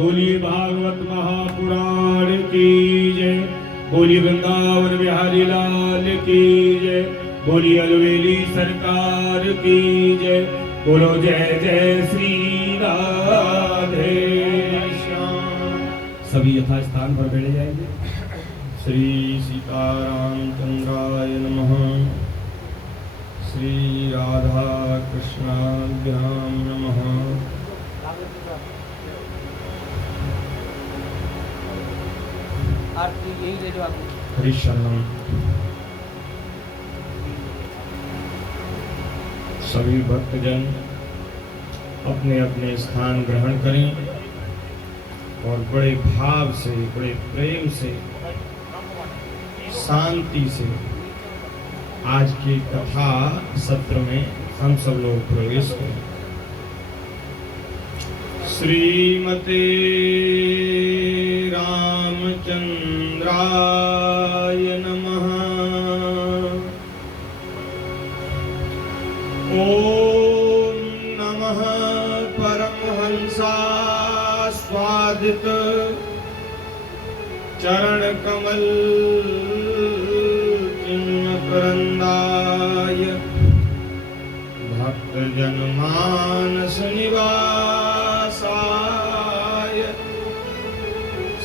बोलिए भागवत महापुराण की जय। बोलिए वृंदावन बिहारी लाल की जय। बोलिए अलवेली सरकार की जय। बोलो जय जय श्री राधे श्याम। सभी यथा स्थान पर बैठ जाएंगे। श्री सीतारामचंद्राय नमः। श्री राधा कृष्णाभ्याम नमः। आरती यही ले लो आप। हरि शरणम। सभी भक्तजन अपने अपने स्थान ग्रहण करें और बड़े भाव से, बड़े प्रेम से, शांति से आज की कथा सत्र में हम सब लोग प्रवेश करें। श्रीमते रामचंद्राय नमः। ओम नमः परमहंसा स्वादित चरण कमल करंदाय भक्त जन मानस निवासाय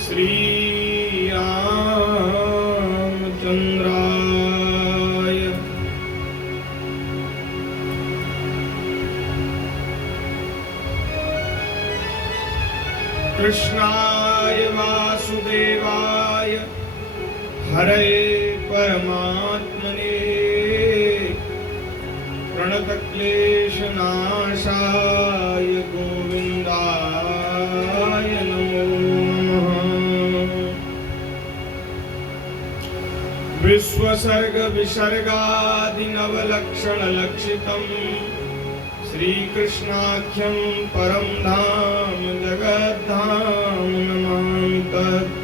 श्री रामचंद्राय। कृष्णाय वासुदेवाय हरे परमात्मने प्रणतक्लेशनाशाय गोविन्दाय नमो नमः। विश्वसर्ग विसर्गादिनवलक्षणलक्षितम् श्रीकृष्णाख्यं परं धाम जगद्धाम नमामि तत्।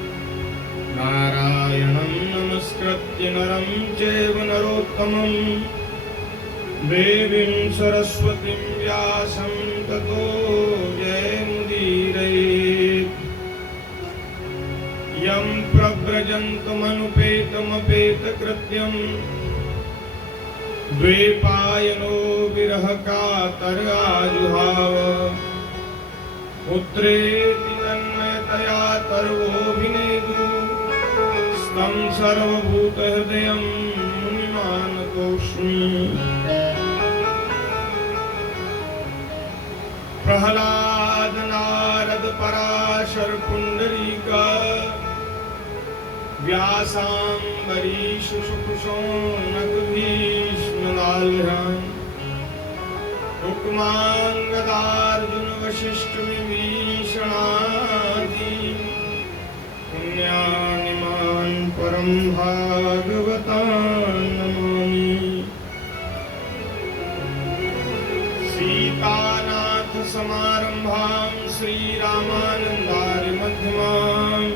नारायणं नमस्कृत्य नरं चैव नरोत्तमं देवीं सरस्वतीं व्यासं ततो जयमुदीरयेत्। यं प्रव्रजन्तमनुपेतमपेतकृत्यं द्वैपायनो विरहकातराजुहाव। पुत्रेति तन्मयतया तर्वोऽभिनेदु तं सर्वभूतहृदयं मुनिमानतोऽस्मि। प्रह्लाद नारद पराशर पुंडरीक व्यासाम्बरीश शुकशौनक भीष्मलाल्हान् रुक्माङ्गदार्जुन वसिष्ठ विभीषणादि पुण्यानिमान् परं भागवतान् नमामि। सीतानाथ समारंभां श्रीरामानन्दार्य मध्यमाम्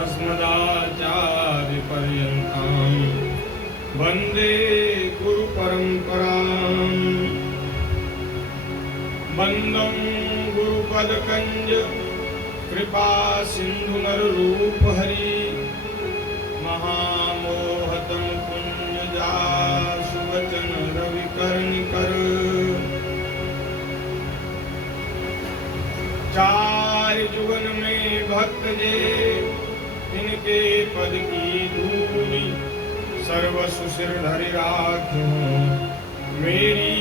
अस्मदाचार्यपर्यन्तां वन्दे गुरुपरम्पराम्। वन्दं गुरुपदकञ्ज कृपा सिंधु नररूप हरि महामोहतम कुंजा सुवचन रविकर्णिकर। चार जुगन में भक्त जे इनके पद की धूलि सर्वसु सिर धरि राखूं मेरी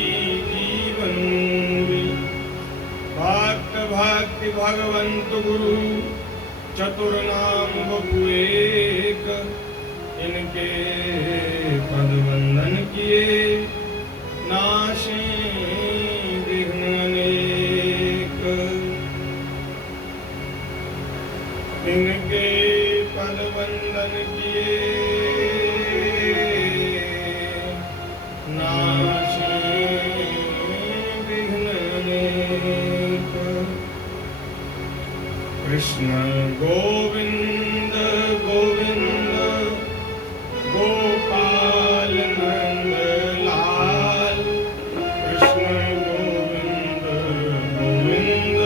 जीवनूरी। भक्त भक्ति भगवंत गुरु चतुर नाम बपु एक इनके पद वंदन किए नाशे विघ्न अनेक। इनके पद वंदन किए नाशे विघ्न अनेक। कृष्ण गोविंद गोविंद गोपाल नंद लाल। कृष्ण गोविंद गोविंद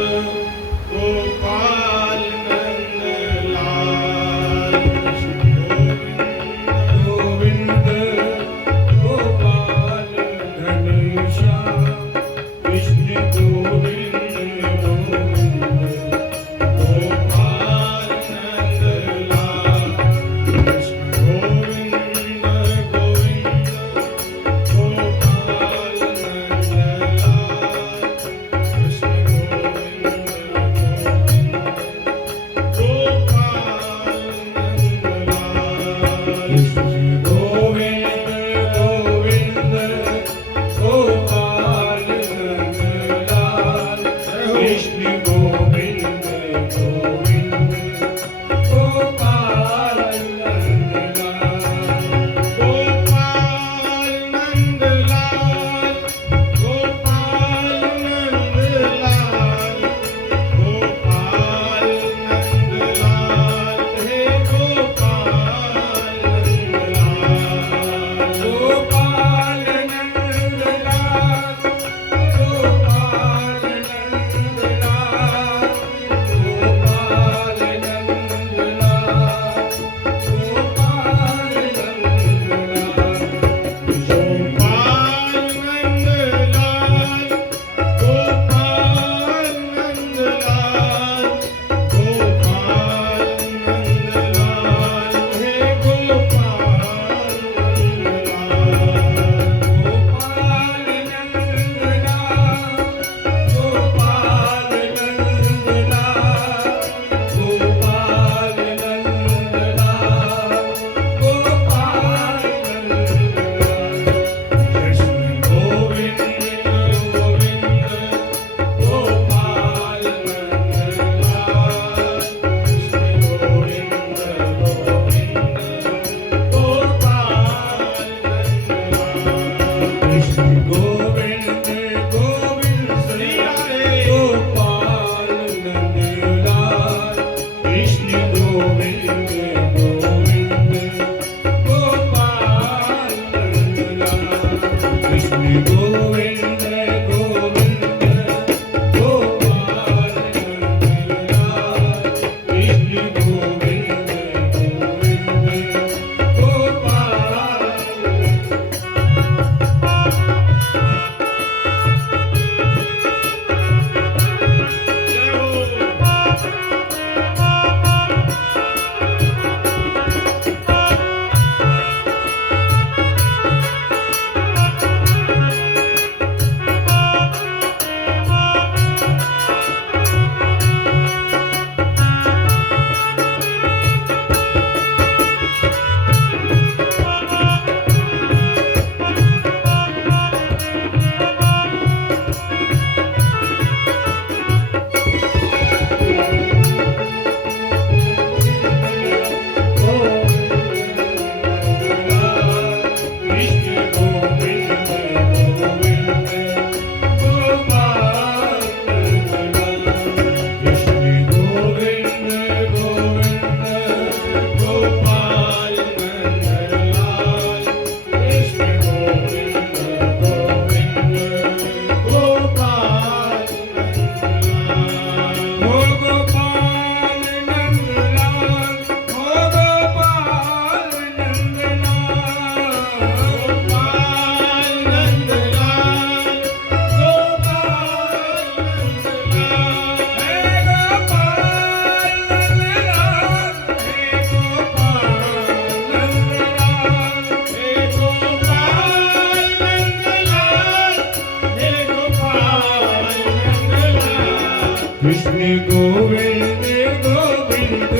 कृष्ण गोविंद गोविंद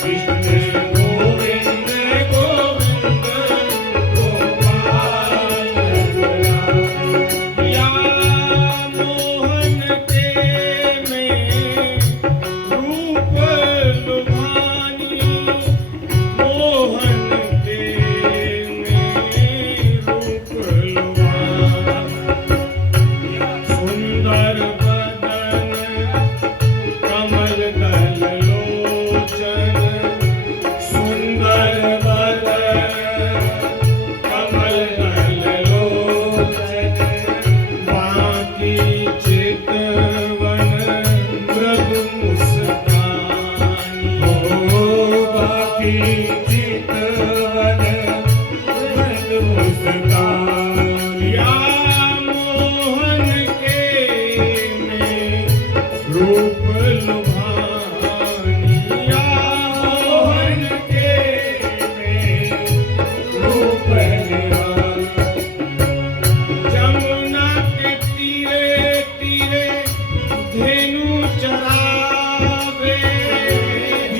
कृष्ण गोविंद गोविंद गोपाल या मोहन के में रूप लुभानी मोहन के में रूप लुभानी सुंदर बदन कमल दल लोचन सुंदर बदन कमल दल लोचन बाकी चितवन मृदु मुस्कानी हो बाकी चितवन मृदु मुस्कानी या मोहन के में रूप लुभानी या मोहन के में रूप निहारी जमुना के तीरे तीरे धेनु चरावे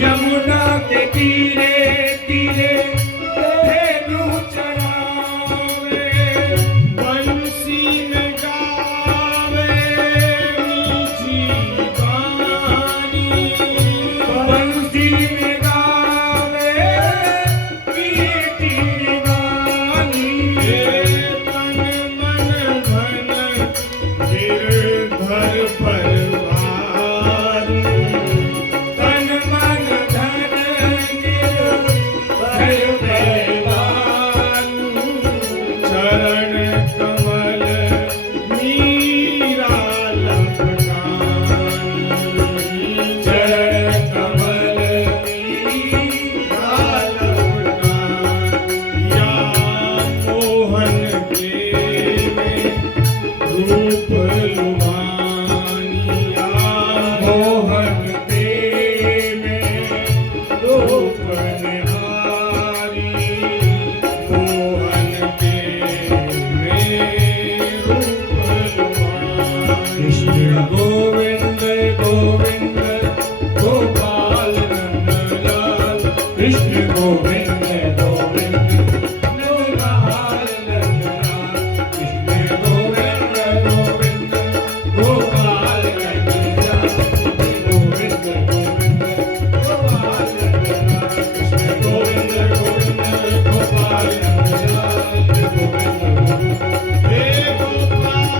यमुना के तीरे तीरे धेनु चरावे बंसी में गावे मीठी बानी बंसी में गावे मीठी बानी तन मन धन गिरधर परवार तन मन धन गिरधर परवार चरण कमल मीरा लपटानी चरण कमल मीरा लपटानी या मोहन के में रूप लुभानी या मोहन के में रूप निहारी मोहन के में रूप लुभानी कृष्ण गोविंद गोविंद गोपाल नंदलाल कृष्ण गोविंद गोविंद गोपाल नंदलाल कृष्ण गोविंद गोविंद गोपाल नंदलाल गोविंद गोविंद गोपाल नंदलाल कृष्ण गोविंद गोविंद गोपाल नंदलाल गोविंद गोविंद हे गोपाल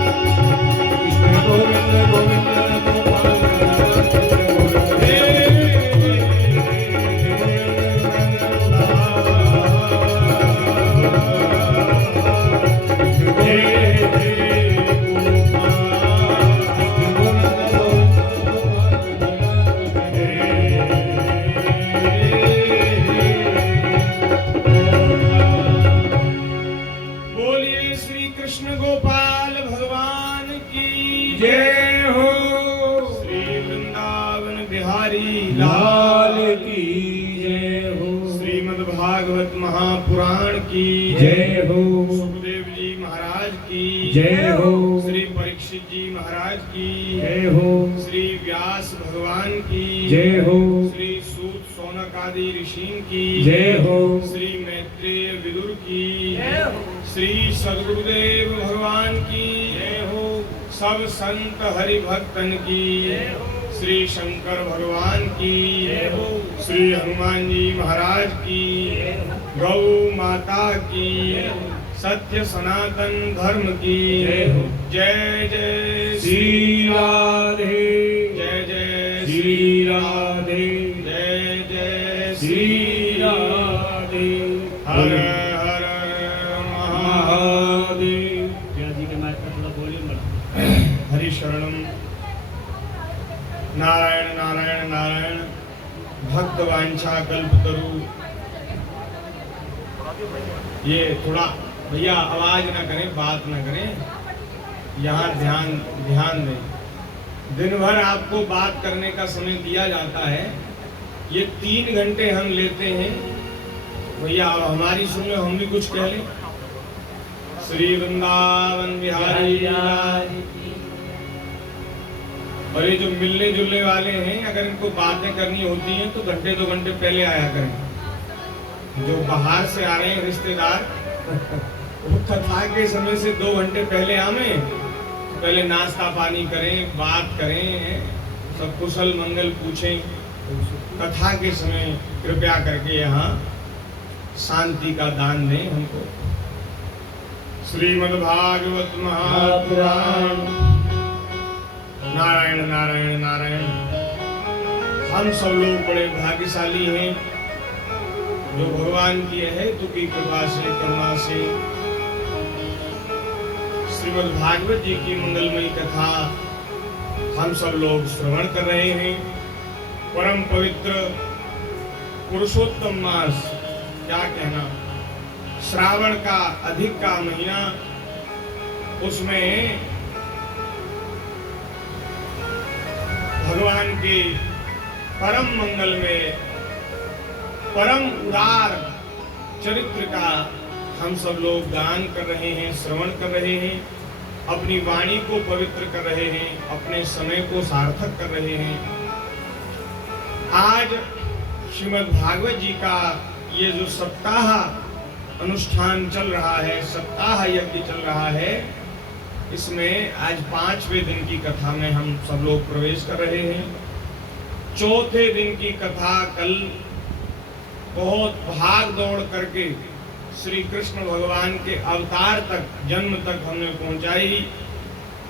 कृष्ण गोविंद गोविंद गोपाल नंदलाल कृष्ण गोविंद बोलिए श्री कृष्ण गोपाल भगवान की जय हो श्री वृंदावन बिहारी लाल की जय हो श्रीमद् भागवत महापुराण की जय हो सुखदेव जी महाराज की जय हो श्री परीक्षित जी महाराज की जय हो श्री व्यास भगवान की जय हो श्री सूत सौनक आदि ऋषियों की जय हो श्री मैत्रेय विदुर की जय हो श्री सद्गुरुदेव भगवान की जय हो सब संत हरि भक्तन की जय हो श्री शंकर भगवान की जय हो श्री हनुमान जी महाराज की गौ माता की सत्य सनातन धर्म की जय जय श्री राधे जय जय श्री राधे जय जय श्री राधे हर हर महादेव जी के माइक पर थोड़ा बोलिए हरि शरणम नारायण नारायण नारायण भक्त वांछा कल्पतरु ये थोड़ा भैया आवाज ना करें, बात ना करें, यहाँ ध्यान ध्यान दें। दिन भर आपको बात करने का समय दिया जाता है, ये 3 घंटे हम लेते हैं। भैया अब हमारी सुन लो, हम भी कुछ कह लें। श्री वृंदावन बिहारी लाल। और ये जो मिलने जुलने वाले हैं, अगर इनको बातें करनी होती हैं तो घंटे 2 घंटे पहले आया करें। जो बाहर से आ रहे हैं रिश्तेदार, वो कथा के समय से 2 घंटे पहले आवे, पहले नाश्ता पानी करें, बात करें, सब कुशल मंगल पूछें। कथा के समय कृपया करके यहाँ शांति का दान दें हमको। श्रीमद् भागवत महापुराण। नारायण नारायण नारायण। हम सब लोग बड़े भाग्यशाली हैं जो भगवान की हेतु की कृपा से, करुणा से श्रीमद् भागवत जी की मंगलमयी कथा हम सब लोग श्रवण कर रहे हैं। परम पवित्र पुरुषोत्तम मास, क्या कहना, श्रावण का अधिक का महीना, उसमें भगवान के परम मंगल में परम उदार चरित्र का हम सब लोग गान कर रहे हैं, श्रवण कर रहे हैं, अपनी वाणी को पवित्र कर रहे हैं, अपने समय को सार्थक कर रहे हैं। आज श्रीमद् भागवत जी का ये जो सप्ताह अनुष्ठान चल रहा है, सप्ताह यज्ञ चल रहा है, इसमें आज 5वें दिन की कथा में हम सब लोग प्रवेश कर रहे हैं। चौथे दिन की कथा कल बहुत भाग दौड़ करके श्री कृष्ण भगवान के अवतार तक, जन्म तक हमने पहुंचाई।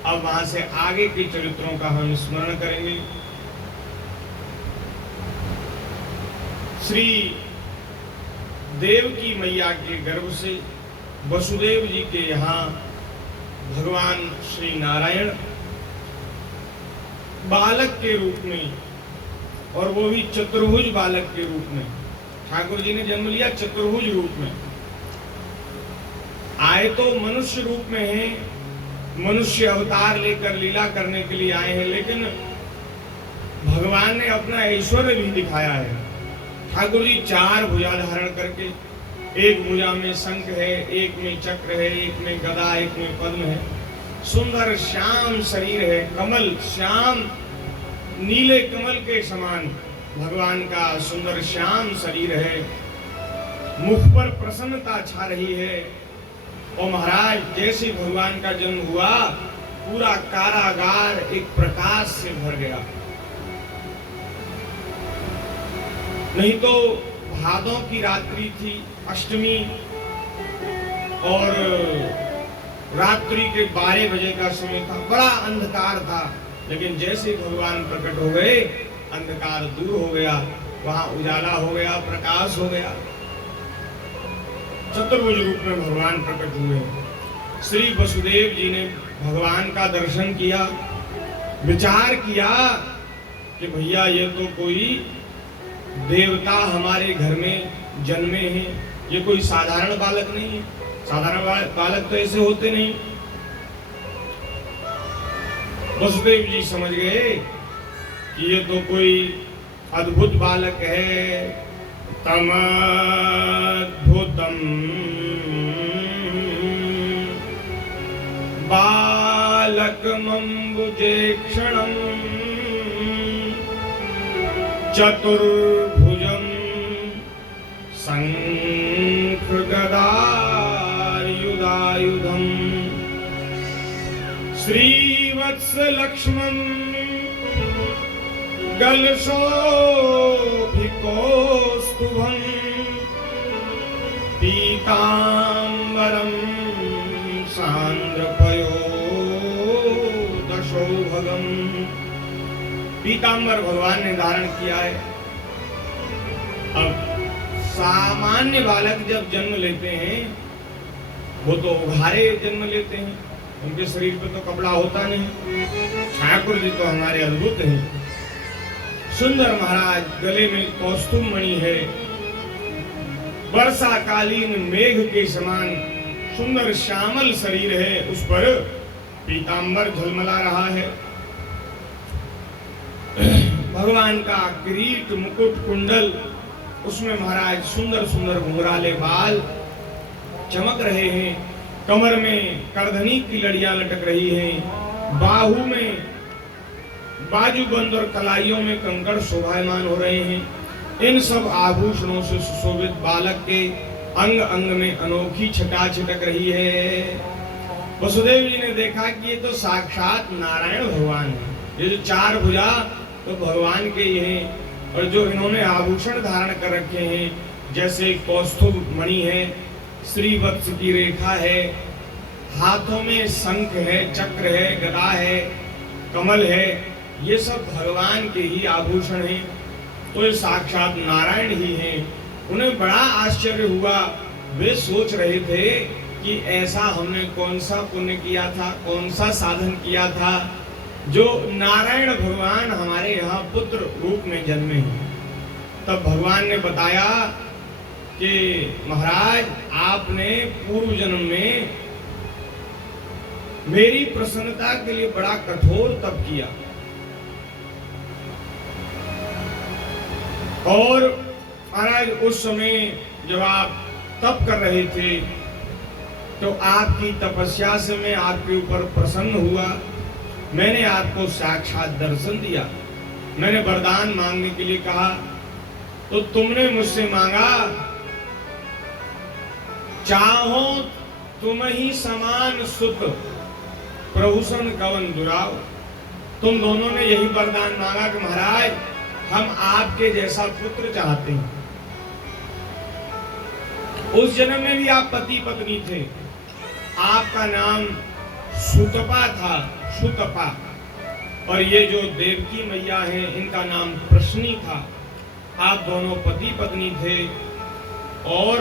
अब वहां से आगे के चरित्रों का हम स्मरण करेंगे। श्री देवकी मैया के गर्भ से वसुदेव जी के यहाँ भगवान श्री नारायण बालक के रूप में, और वो भी चतुर्भुज बालक के रूप में, ठाकुर जी ने जन्म लिया चतुर्भुज रूप में। आए तो मनुष्य रूप में हैं, मनुष्य अवतार लेकर लीला करने के लिए आए हैं, लेकिन भगवान ने अपना ऐश्वर्य भी दिखाया है। ठाकुर जी 4 भुजा धारण करके, एक भुजा में शंख है, एक में चक्र है, एक में गदा, एक में पद्म है। सुंदर श्याम शरीर है, कमल श्याम नीले कमल के समान भगवान का सुंदर श्याम शरीर है। मुख पर प्रसन्नता छा रही है। और महाराज, जैसे भगवान का जन्म हुआ, पूरा कारागार एक प्रकाश से भर गया। नहीं तो भादों की रात्रि थी, अष्टमी, और रात्रि के 12 बजे का समय था, बड़ा अंधकार था। लेकिन जैसे भगवान प्रकट हो गए, अंधकार दूर हो गया, वहां उजाला हो गया, प्रकाश हो गया। चतुर्भुज रूप में भगवान प्रकट हुए। श्री वसुदेव जी ने भगवान का दर्शन किया, विचार किया कि भैया ये तो कोई देवता हमारे घर में जन्मे हैं, ये कोई साधारण बालक नहीं है। साधारण बालक तो ऐसे होते नहीं। वसुदेव जी समझ गए कि ये तो कोई अद्भुत बालक है। तमद्भुतम बालकमम्बुजेक्षणं चतुर्भुजं शंखगदायुधायुधं श्रीवत्सलक्ष्मं गलशोभिकौस्तुभं पीताम्बरं सांद्रपयोदशोभगं। पीताम्बर भगवान ने धारण किया है। अब सामान्य बालक जब जन्म लेते हैं, वो तो उघारे जन्म लेते हैं, उनके शरीर पे तो कपड़ा होता नहीं। ठाकुर जी तो हमारे अद्भुत हैं, सुंदर महाराज, गले में कौस्तुभ मणि है, वर्षाकालीन मेघ के समान सुंदर श्यामल शरीर है, उस पर पीताम्बर झलमला रहा है। भगवान का किरीट, मुकुट, कुंडल, उसमें महाराज सुंदर सुंदर घुंघराले बाल चमक रहे हैं। कमर में करधनी की लड़ियां लटक रही हैं, बाहू में बाजूबंद और कलाइयों में कंकड़ शोभायमान हो रहे हैं। इन सब आभूषणों से सुशोभित बालक के अंग अंग में अनोखी छटा छिटक रही है। वसुदेव जी ने देखा कि ये तो साक्षात नारायण भगवान है, ये जो चार भुजा तो भगवान के ही हैं, और जो इन्होंने आभूषण धारण कर रखे हैं जैसे कौस्तुभ मणि है, श्रीवत्स की रेखा है, हाथों में शंख है, चक्र है, गदा है, कमल है, ये सब भगवान के ही आभूषण हैं, तो ये साक्षात नारायण ही हैं। उन्हें बड़ा आश्चर्य हुआ। वे सोच रहे थे कि ऐसा हमने कौन सा पुण्य किया था, कौन सा साधन किया था जो नारायण भगवान हमारे यहाँ पुत्र रूप में जन्मे हैं। तब भगवान ने बताया कि महाराज, आपने पूर्व जन्म में मेरी प्रसन्नता के लिए बड़ा कठोर तप किया, और महाराज उस समय जब आप तप कर रहे थे तो आपकी तपस्या से मैं आपके ऊपर प्रसन्न हुआ। मैंने आपको साक्षात दर्शन दिया। मैंने वरदान मांगने के लिए कहा तो तुमने मुझसे मांगा, चाहो तुम ही समान सुत प्रभुसन कवन दुराव। तुम दोनों ने यही वरदान मांगा कि महाराज, हम आपके जैसा पुत्र चाहते हैं। उस जन्म में भी आप पति पत्नी थे। आपका नाम सुतपा था, सुतपा, और ये जो देवकी मैया हैं इनका नाम प्रश्नी था। आप दोनों पति पत्नी थे और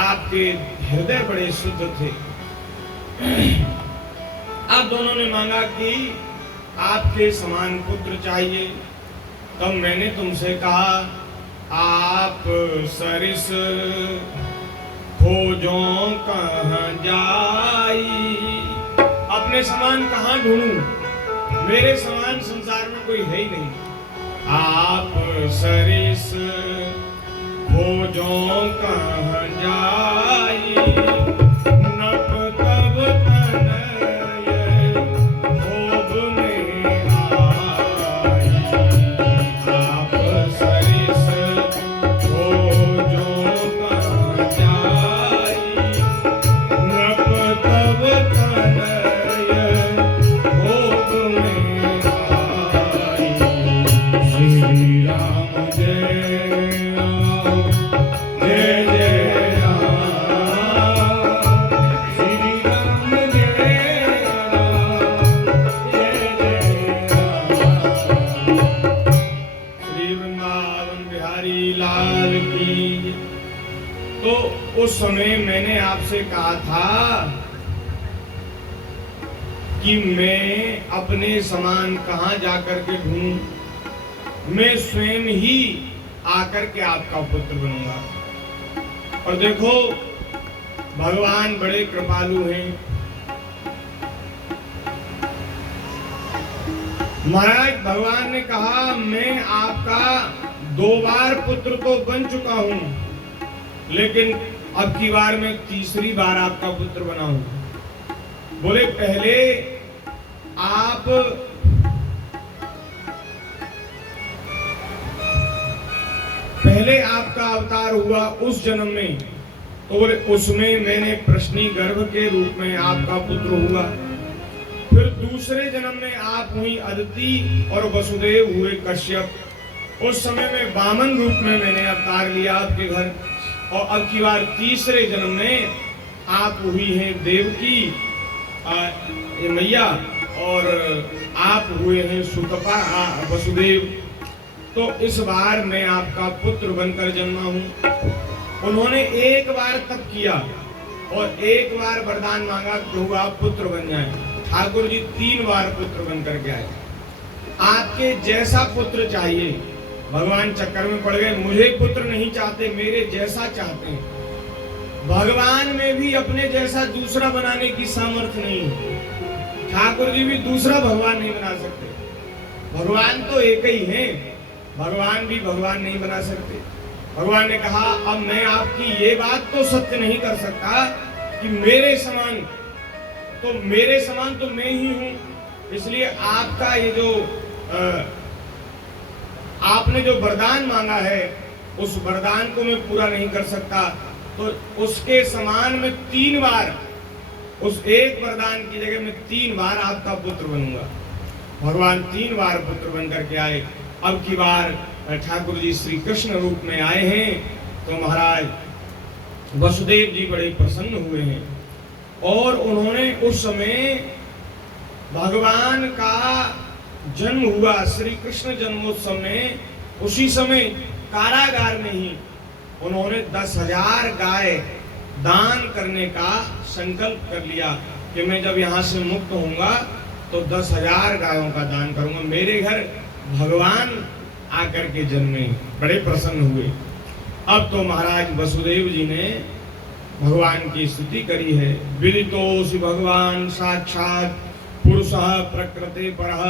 आपके हृदय बड़े शुद्ध थे। आप दोनों ने मांगा कि आपके समान पुत्र चाहिए। तब मैंने तुमसे कहा, आप सरिस खोजो कहाँ जाई। अपने समान कहाँ ढूंढूं, मेरे समान संसार में कोई है ही नहीं। आप सरिस खोजो कहाँ जाई, नट तब तनय भोग में आई। आप सरिस खोजो कहाँ जाई, नट तब तनय भोग में आई। श्री राम जय राम, जय जय राम। श्री राम जय राम, जय जय राम। श्री वृंदावन बिहारी लाल की। तो उस समय मैंने आपसे कहा था कि मैं अपने समान कहाँ जाकर के ढूंढूं, मैं स्वयं ही आकर के आपका पुत्र बनूंगा। और देखो, भगवान बड़े कृपालु हैं। महाराज, भगवान ने कहा, मैं आपका 2 बार पुत्र तो बन चुका हूं, लेकिन अब की बार मैं तीसरी बार आपका पुत्र बना हूं। बोले, पहले आपका अवतार हुआ उस जन्म में, तो बोले उसमें मैंने प्रश्नी गर्भ के रूप में आपका पुत्र हुआ। फिर दूसरे जन्म में आप हुई अदिति और वसुदेव हुए कश्यप। उस समय में वामन रूप में मैंने अवतार लिया आपके घर। और अब की बार तीसरे जन्म में आप हुई हैं देवकी मैया, और आप हुए हैं सुतपा वसुदेव। तो इस बार मैं आपका पुत्र बनकर जन्मा हूं। उन्होंने एक बार तप किया और एक बार वरदान मांगा कि आप पुत्र बन जाएं। ठाकुर जी 3 बार पुत्र बनकर के आए। आपके जैसा पुत्र चाहिए। भगवान चक्कर में पड़ गए, मुझे पुत्र नहीं चाहते, मेरे जैसा चाहते हैं। भगवान में भी अपने जैसा दूसरा बनाने की सामर्थ्य नहीं है। ठाकुर जी भी दूसरा भगवान नहीं बना सकते। भगवान तो एक ही है, भगवान भी भगवान नहीं बना सकते। भगवान ने कहा, अब मैं आपकी ये बात तो सत्य नहीं कर सकता कि मेरे समान तो मैं ही हूं, इसलिए आपका ये जो आपने जो वरदान मांगा है उस वरदान को मैं पूरा नहीं कर सकता, तो उसके समान मैं 3 बार, उस एक वरदान की जगह मैं 3 बार आपका पुत्र बनूंगा। भगवान 3 बार पुत्र बन करके आए। अब की बार ठाकुर जी श्री कृष्ण रूप में आए हैं, तो महाराज वसुदेव जी बड़े प्रसन्न हुए हैं और उन्होंने उस समय भगवान का जन्म हुआ, श्री कृष्ण जन्मोत्सव में, उसी समय कारागार में ही उन्होंने 10,000 गाय दान करने का संकल्प कर लिया कि मैं जब यहाँ से मुक्त होऊंगा तो 10,000 गायों का दान करूंगा। मेरे घर भगवान आकर के जन्मे, बड़े प्रसन्न हुए। अब तो महाराज वसुदेव जी ने भगवान की स्तुति करी है। विदितोऽसि भगवान साक्षात् पुरुषः प्रकृते परः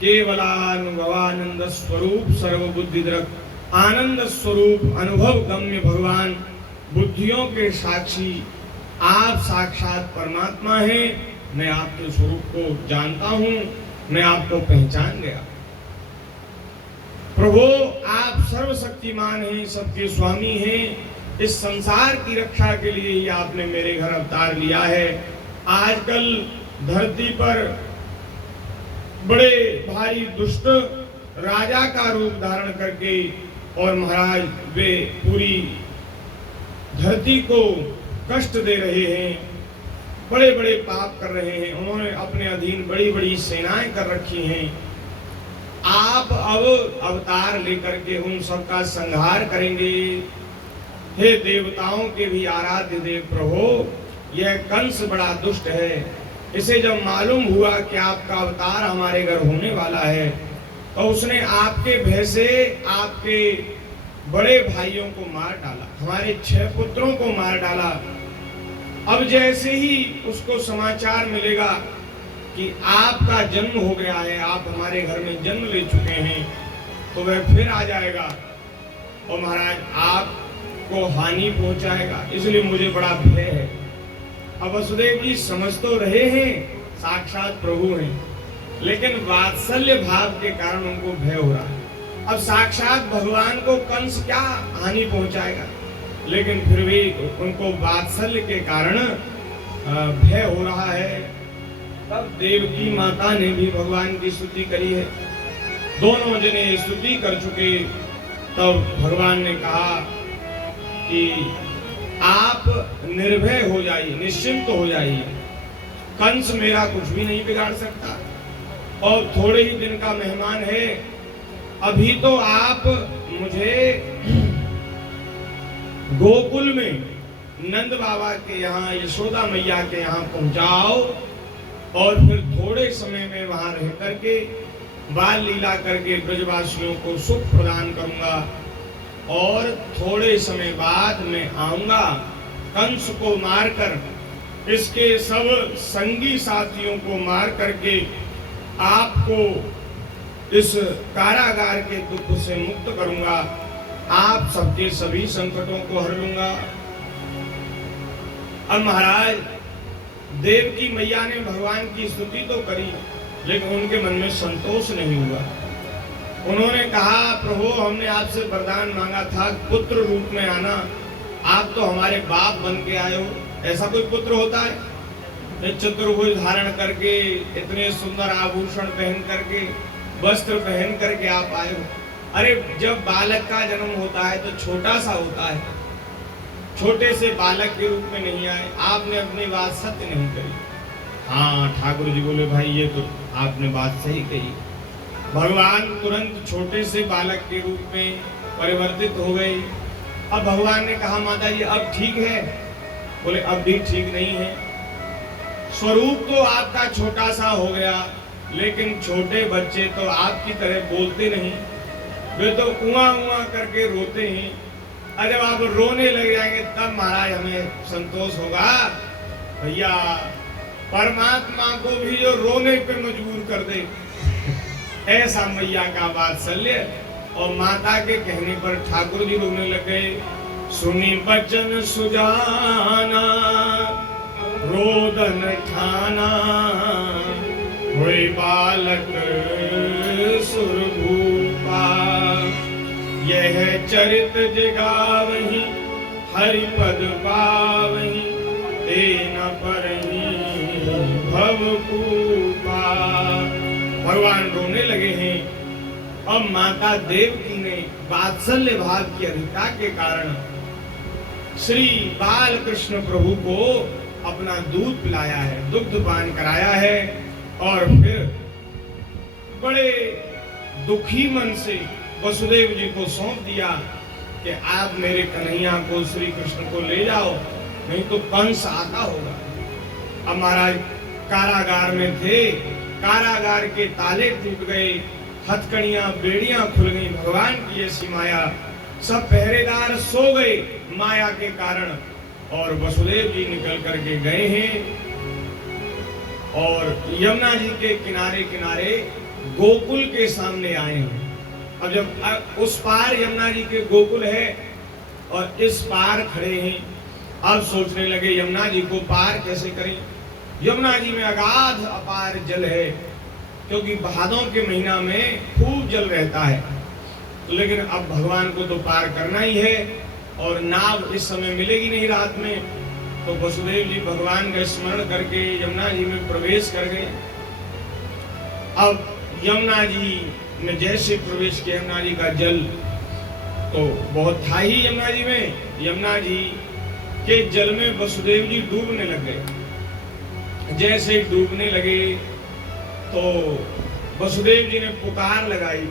केवलानुभवानंद स्वरूप सर्वबुद्धिधरक, आनंद स्वरूप अनुभव गम्य भगवान, बुद्धियों के साक्षी आप साक्षात परमात्मा हैं। मैं आपके स्वरूप को जानता हूं, मैं आपको पहचान गया। प्रभु आप सर्वशक्तिमान हैं, सबके स्वामी हैं। इस संसार की रक्षा के लिए ही आपने मेरे घर अवतार लिया है। आजकल धरती पर बड़े भारी दुष्ट राजा का रूप धारण करके और महाराज वे पूरी धरती को कष्ट दे रहे हैं, बड़े बड़े पाप कर रहे हैं। उन्होंने अपने अधीन बड़ी बड़ी सेनाएं कर रखी हैं। आप अब अवतार लेकर के उन सबका संहार करेंगे। हे देवताओं के भी आराध्य देव प्रभु, यह कंस बड़ा दुष्ट है। इसे जब मालूम हुआ कि आपका अवतार हमारे घर होने वाला है, तो उसने आपके भय से आपके बड़े भाइयों को मार डाला, हमारे 6 पुत्रों को मार डाला। अब जैसे ही उसको समाचार मिलेगा कि आपका जन्म हो गया है, आप हमारे घर में जन्म ले चुके हैं, तो वह फिर आ जाएगा और महाराज आपको हानि पहुंचाएगा। इसलिए मुझे बड़ा भय है। अब वसुदेव जी समझ तो रहे हैं साक्षात प्रभु हैं, लेकिन वात्सल्य भाव के कारण उनको भय हो रहा है। अब साक्षात भगवान को कंस क्या हानि पहुंचाएगा, लेकिन फिर भी उनको वात्सल्य के कारण भय हो रहा है। तब देवकी माता ने भी भगवान की स्तुति करी है। दोनों जने स्तुति कर चुके, तब भगवान ने कहा कि आप निर्भय हो जाइए, निश्चिंत हो जाइए, कंस मेरा कुछ भी नहीं बिगाड़ सकता और थोड़े ही दिन का मेहमान है। अभी तो आप मुझे गोकुल में नंद बाबा के यहाँ, यशोदा मैया के यहाँ पहुंचाओ और फिर थोड़े समय में वहां रह करके बाल लीला करके ब्रजवासियों को सुख प्रदान करूंगा और थोड़े समय बाद मैं आऊंगा। कंस को मारकर, इसके सब संगी साथियों को मार करके आपको इस कारागार के दुख से मुक्त करूंगा, आप सबके सभी संकटों को हर लूंगा। अब महाराज देवकी मैया ने भगवान की स्तुति तो करी, लेकिन उनके मन में संतोष नहीं हुआ। उन्होंने कहा, प्रभु हमने आपसे वरदान मांगा था पुत्र रूप में आना, आप तो हमारे बाप बन के आए हो। ऐसा कोई पुत्र होता है? चतुर्भुज धारण करके, इतने सुंदर आभूषण पहन करके, वस्त्र पहन करके आप आए हो। अरे जब बालक का जन्म होता है तो छोटा सा होता है, छोटे से बालक के रूप में नहीं आए। आपने अपनी बात सत्य नहीं करी। हाँ ठाकुर जी बोले, भाई ये तो आपने बात सही कही। भगवान तुरंत छोटे से बालक के रूप में परिवर्तित हो गए। अब भगवान ने कहा, माता जी अब ठीक है? बोले अब भी ठीक नहीं है। स्वरूप तो आपका छोटा सा हो गया, लेकिन छोटे बच्चे तो आपकी तरह बोलते नहीं, वे तो उआ उआ करके रोते हैं। और जब आप रोने लग जाएंगे तब महाराज हमें संतोष होगा। भैया परमात्मा को भी जो रोने पे मजबूर कर दे, ऐसा मैया का वात्सल्य। और माता के कहने पर ठाकुर जी रोने लगे। सुनी बचन सुजाना रोदन ठाना हुए बालक सुरभूपा। यह चरित जगावही हरिपद पावही तेन परही भवकूपा। भगवान रोने लगे हैं। अब माता देवकी ने वात्सल्य भाव की अधिकता के कारण श्री बाल कृष्ण प्रभु को अपना दूध पिलाया है, दुग्ध पान कराया है और फिर बड़े दुखी मन से वसुदेव जी को सौंप दिया कि आप मेरे कन्हैया को श्री कृष्ण को ले जाओ, नहीं तो कंस आता होगा। अब महाराज कारागार में थे, कारागार के ताले टूट गए, हथकड़ियां बेड़ियां खुल गई, भगवान की ऐसी माया। सब पहरेदार सो गए माया के कारण और वसुदेव जी निकल करके गए हैं और यमुना जी के किनारे किनारे गोकुल के सामने आए हैं। अब जब उस पार यमुना जी के गोकुल है और इस पार खड़े हैं, अब सोचने लगे यमुना जी को पार कैसे करें। यमुना जी में अगाध अपार जल है, क्योंकि भादों के महीना में खूब जल रहता है, लेकिन अब भगवान को तो पार करना ही है और नाव इस समय मिलेगी नहीं रात में। तो वसुदेव जी भगवान का स्मरण करके यमुना जी में प्रवेश कर गए। अब यमुना जी में जैसे प्रवेश किया, यमुना जी का जल तो बहुत था ही यमुना जी में। यमुना जी के जल में वसुदेव जी डूबने लग गए। जैसे डूबने लगे तो वसुदेव जी ने पुकार लगाई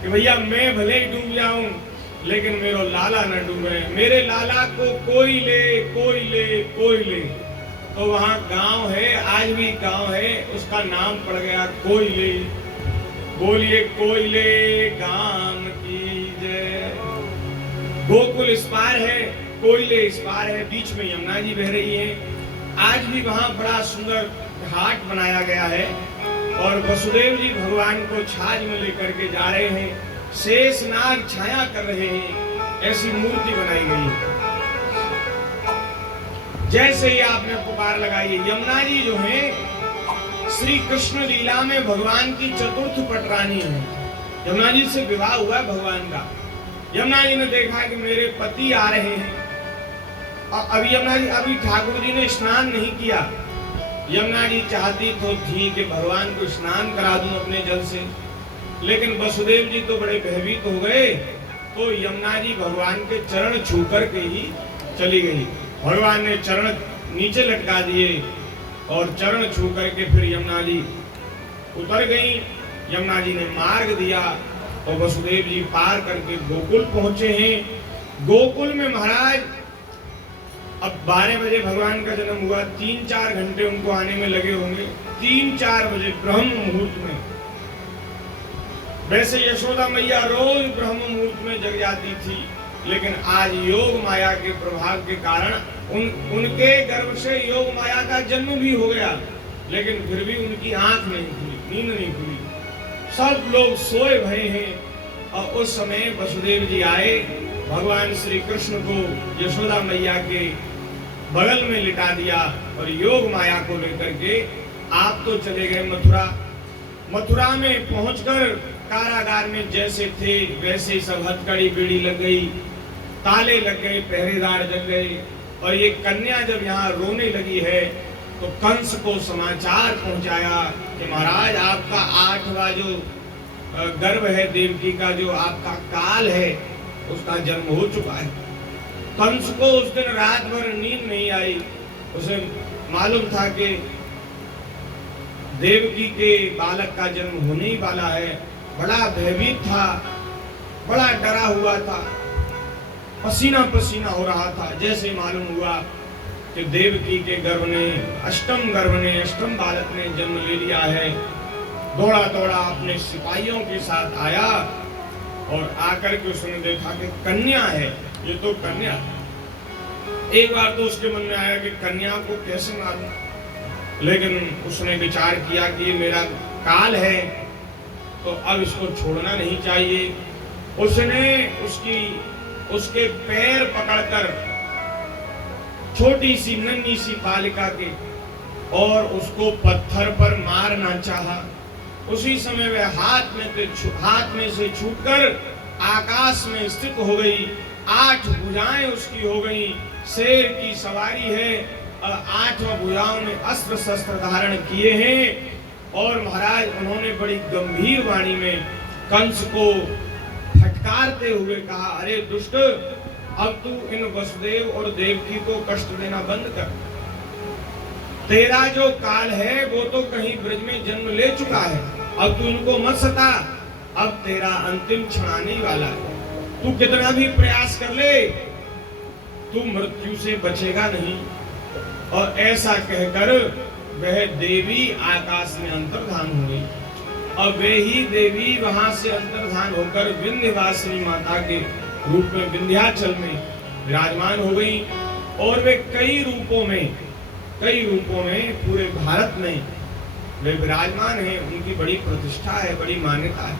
कि भैया मैं भले ही डूब जाऊं लेकिन मेरो लाला न डूबे, मेरे लाला को कोई ले कोई ले कोई ले। तो वहां गांव है, आज भी गांव है, उसका नाम पड़ गया कोयले। बोलिए कोयले गांव की जय। गोकुल इस पार है, कोयले इस पार है, बीच में यमुना जी बह रही है। आज भी वहां बड़ा सुंदर घाट बनाया गया है और वसुदेव जी भगवान को छाछ में लेकर के जा रहे हैं। शेष नाग छाया कर रहे हैं, ऐसी मूर्ति बनाई गई है। जैसे ही आपने पुकार लगाई है, यमुना जी जो है श्री कृष्ण लीला में भगवान की चतुर्थ पटरानी है। यमुना जी से विवाह हुआ भगवान का। यमुना जी ने देखा कि मेरे पति आ रहे हैं और अभी यमुना जी अभी ठाकुर जी ने स्नान नहीं किया। यमुना जी चाहती तो थी कि भगवान को स्नान करा दूं अपने जल से, लेकिन वसुदेव जी तो बड़े भयभीत हो गए। तो यमुना जी भगवान के चरण छू करके ही चली गई। भगवान ने चरण नीचे लटका दिए और चरण छू करके फिर यमुना जी उतर गई। यमुना जी ने मार्ग दिया और वसुदेव जी पार करके गोकुल पहुंचे हैं। गोकुल में महाराज अब 12 बजे भगवान का जन्म हुआ, 3-4 घंटे उनको आने में लगे होंगे। 3-4 बजे ब्रह्म मुहूर्त में। वैसे यशोदा मैया रोज ब्रह्म मुहूर्त में जग जाती थी, लेकिन आज योग माया के प्रभाव के कारण उनके गर्भ से योग माया का जन्म भी हो गया, लेकिन फिर भी उनकी आंख नहीं खुली, नींद नहीं खुली। सब लोग सोए भये हैं और उस समय वसुदेव जी आए। भगवान श्री कृष्ण को यशोदा मैया के बगल में लिटा दिया और योग माया को लेकर के आप तो चले गए मथुरा। मथुरा में पहुंचकर कारागार में जैसे थे वैसे सब हथकड़ी बीड़ी लग गई, ताले लग गए, पहरेदार जग गए। और ये कन्या जब यहाँ रोने लगी है तो कंस को समाचार पहुंचाया कि महाराज आपका 8वां जो गर्भ है देवकी का, जो आपका काल है, उसका जन्म हो चुका है। कंस को उस दिन रात भर नींद नहीं आई। उसे मालूम था कि देवकी के बालक का जन्म होने ही वाला है। बड़ा भयभीत था, बड़ा डरा हुआ था, पसीना पसीना हो रहा था। जैसे मालूम हुआ कि देवकी के गर्भ ने, अष्टम बालक ने जन्म ले लिया है, दौड़ा दौड़ा अपने सिपाहियों के साथ आया और आकर के उसने देखा कि कन्या है, ये तो कन्या। एक बार तो उसके मन में आया कि कन्या को कैसे मारूं, लेकिन उसने विचार किया कि ये मेरा काल है तो अब इसको छोड़ना नहीं चाहिए। उसने उसके पैर पकड़कर छोटी सी नन्ही सी बालिका के और उसको पत्थर पर मारना चाहा। उसी समय वह हाथ में से छूटकर आकाश में स्थित हो गई। 8 भुजाएं उसकी हो गई, शेर की सवारी है, 8 भुजाओं में अस्त्र शस्त्र धारण किए हैं। और महाराज उन्होंने बड़ी गंभीर वाणी में कंस को फटकारते हुए कहा, अरे दुष्ट, अब तू इन वसुदेव और देवकी को कष्ट देना बंद कर। तेरा जो काल है वो तो कहीं ब्रज में जन्म ले चुका है, अब तू इनको मत सता, अब तेरा अंतिम क्षण आने वाला है। तू कितना भी प्रयास कर ले, तू मृत्यु से बचेगा नहीं। और ऐसा कहकर वह देवी आकाश में अंतर्धान हो गई। और वे ही देवी वहां से अंतर्धान होकर विंध्यवासिनी माता के रूप में विंध्याचल में विराजमान हो गई। और वे कई रूपों में पूरे भारत में वे विराजमान हैं। उनकी बड़ी प्रतिष्ठा है, बड़ी मान्यता है।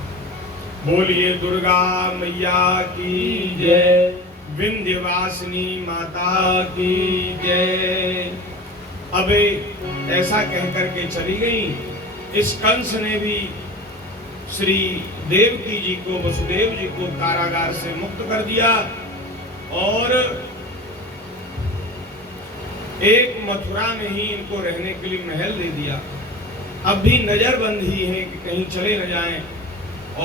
बोलिए दुर्गा मैया की जय, विंध्यवासिनी माता की जय। अब ऐसा कह करके चली गई। इस कंस ने भी श्री देवकी जी को, वसुदेव जी को कारागार से मुक्त कर दिया और एक मथुरा में ही इनको रहने के लिए महल दे दिया। अब भी नजरबंद ही है कि कहीं चले न जाएं।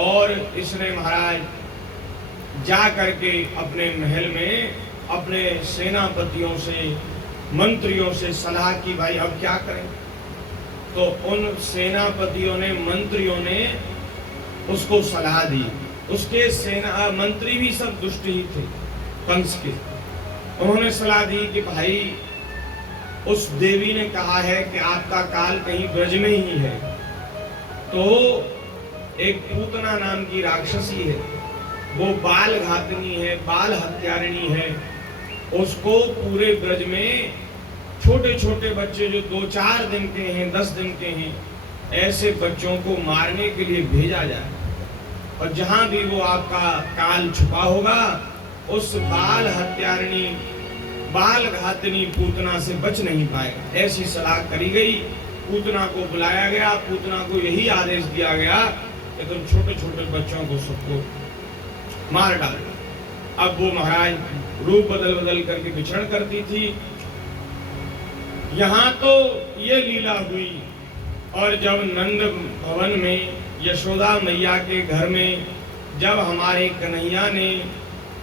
और इसने महाराज जा करके अपने महल में अपने सेनापतियों से, मंत्रियों से सलाह की, भाई अब क्या करें। तो उन सेनापतियों ने, मंत्रियों ने उसको सलाह दी। उसके मंत्री भी सब दुष्ट ही थे कंस के। उन्होंने सलाह दी कि भाई उस देवी ने कहा है कि आपका काल कहीं ब्रज में ही है। तो एक पूतना नाम की राक्षसी है, वो बाल घातनी है, बाल हत्यारिणी है। उसको पूरे ब्रज में छोटे छोटे बच्चे जो 2-4 दिन के हैं, 10 दिन के हैं, ऐसे बच्चों को मारने के लिए भेजा जाए। और जहां भी वो आपका काल छुपा होगा, उस बाल हत्यारिणी, बाल घातनी पूतना से बच नहीं पाएगा। ऐसी सलाह करी गई। पूतना को बुलाया गया। पूतना को यही आदेश दिया गया कि तुम छोटे छोटे बच्चों को सबको मार डालो। अब वो महाराज रूप बदल बदल करके विचरण करती थी। यहाँ तो ये लीला हुई। और जब नंद भवन में, यशोदा मैया के घर में, जब हमारे कन्हैया ने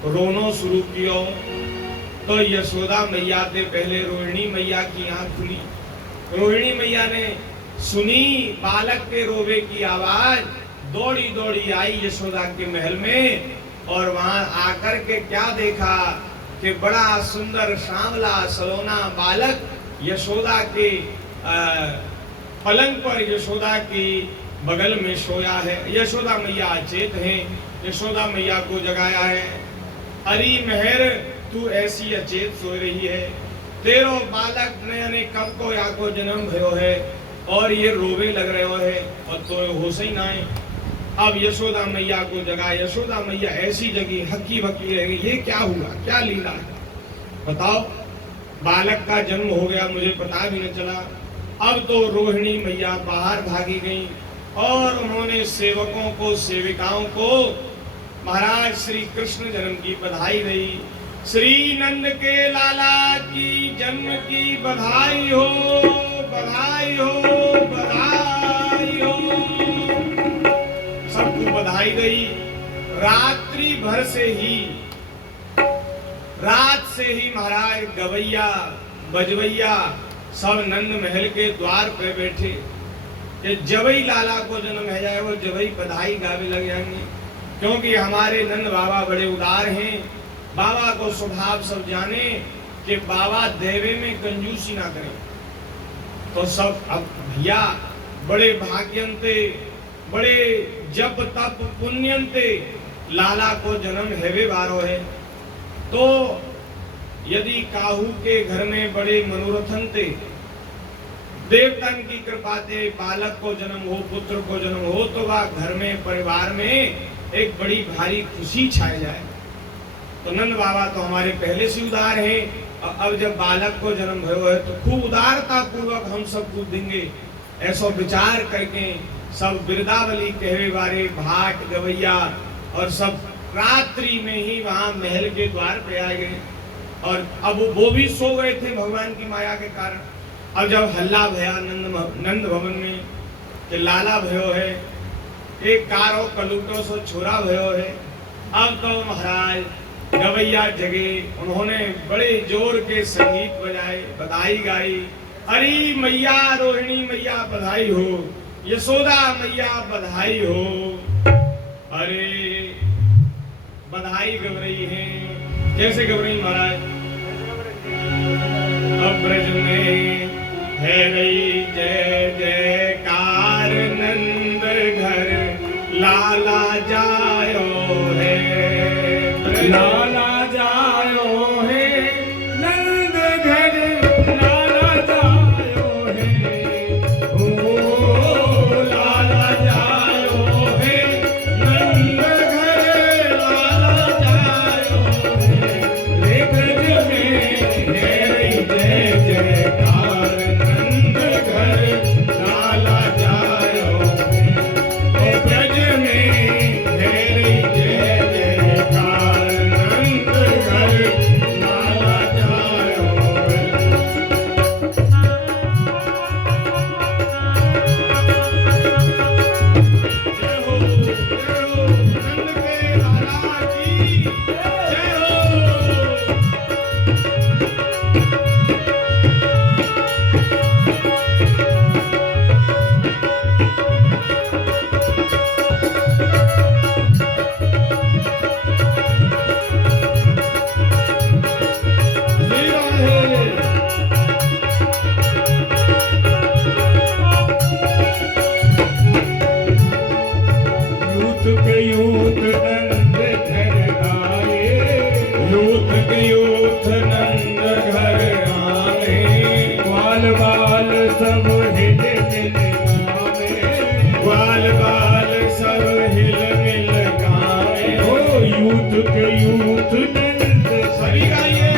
रोनो शुरू किया, तो यशोदा मैया से पहले रोहिणी मैया की आंख खुली। रोहिणी मैया ने सुनी बालक के रोवे की आवाज, दौड़ी दौड़ी आई यशोदा के महल में। और वहां आकर के क्या देखा कि बड़ा सुंदर सांवला सलोना बालक यशोदा के पलंग पर, यशोदा की बगल में सोया है। यशोदा मैया अचेत हैं। यशोदा मैया को जगाया है। अरे मेहर, तू ऐसी अचेत सो रही है, तेरो बालक नयने कब को या को जन्म भयो है और ये रोवे लग रहे हो है और तो होश ही ना है। अब यशोदा मैया को जगा। यशोदा मैया ऐसी जगी, हक्की बक्की रह गई। ये क्या हुआ, क्या लीला है, बताओ। बालक का जन्म हो गया, मुझे पता भी न चला। अब तो रोहिणी मैया बाहर भागी गई और उन्होंने सेवकों को, सेविकाओं को महाराज श्री कृष्ण जन्म की बधाई दी। श्री नंद के लाला की जन्म की बधाई हो, बधाई हो, बधाई हो। सबको बधाई गई। रात्रि भर से ही, रात से ही महाराज गवैया बजवैया सब नंद महल के द्वार पे बैठे कि जबई लाला को जन्म है जाए, वो जबई बधाई गावे लग जाएंगे। क्योंकि हमारे नंद बाबा बड़े उदार हैं। बाबा को स्वभाव सब जाने कि बाबा देवे में कंजूसी ना करें। तो सब अब भैया बड़े भाग्यंते, बड़े जप तप पुण्यंते लाला को जन्म हेवे बारो है। तो यदि काहू के घर में बड़े मनोरथन थे, देवतन की कृपा से बालक को जन्म हो, पुत्र को जन्म हो, तो वह घर में, परिवार में एक बड़ी भारी खुशी छाई जाए। तो नंद बाबा तो हमारे पहले से उदार हैं। अब जब बालक को जन्म भयो है तो खूब उदारता पूर्वक हम सब कुछ देंगे, ऐसा विचार करके सब बिरदावली कहवे बारे भाट गवैया और सब रात्रि में ही वहां महल के द्वार पे आ गए। और अब वो भी सो गए थे भगवान की माया के कारण। अब जब हल्ला भया नंद भवन में कि लाला भयो है, एक कारो कलूटो सो छोरा भयो है। अब तो महाराज गवैया जगे, उन्होंने बड़े जोर के संगीत बजाए, बधाई गाई। अरे मैया रोहिणी मैया बधाई हो, यशोदा मैया बधाई हो। अरे बधाई गव रही है, कैसे गव रही महाराज? अब ब्रज में है रही जय जयकार, नंद घर लाला जायो है, लाला जायो है, नंद घर लाला जायो है। ओ लाला जायो है, नंद घर लाला जायो है। रे ब्रज में है जय जयकार, नंद घर लाला जायो है। ओ ब्रज में है जय जयकार, नंद घर लाला जायो है। जय हो नंद के लाला की जय हो। श्री राधे। यूथ के यूथ नंद घर आए, यूथ के यूथ नंद घर आए। ग्वाल बाल सब हिल मिल गावे, ग्वाल बाल सब हिल मिल गावे। हो यूथ के यूथ नंद सभी गाइए,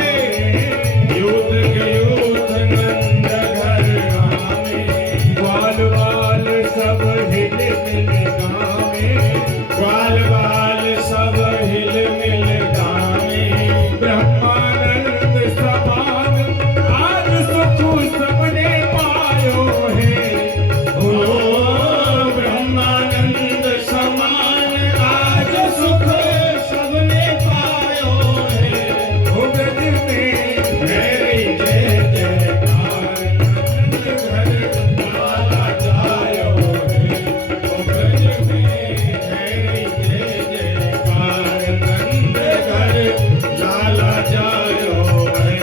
यूथ के यूथ नंद घर आवे। ग्वाल बाल सब हिल मिल गावे, ग्वाल बाल सब हिल मिल गावे। ब्रह्मानंद समान आज सुख सबने पायो है। ओ ब्रह्मानंद समान आज सुख सबने पायो है। ओ ब्रज में है जय जयकार, नंद घर लाला जायो है। ओ ब्रज में है जय जयकार, नंद घर लाला जायो है।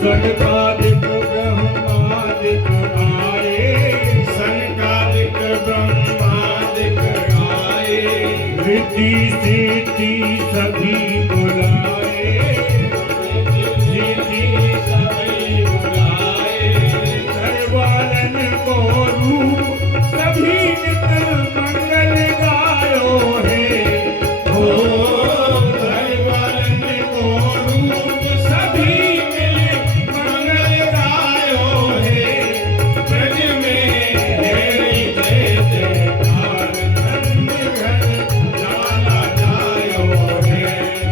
सनकादिक ब्रह्मादिक आए, सनकादिक ब्रह्मादिक आए। रिद्धि सिद्धि सभी बुलाए, रिद्धि सभी बुलाए। घरवालन को रूप सभी नित मंगल गायो है। हो घरवालन को रूप सभी मंगल गायो है। ब्रज में है जय जयकार, नंद घर लाला जायो है।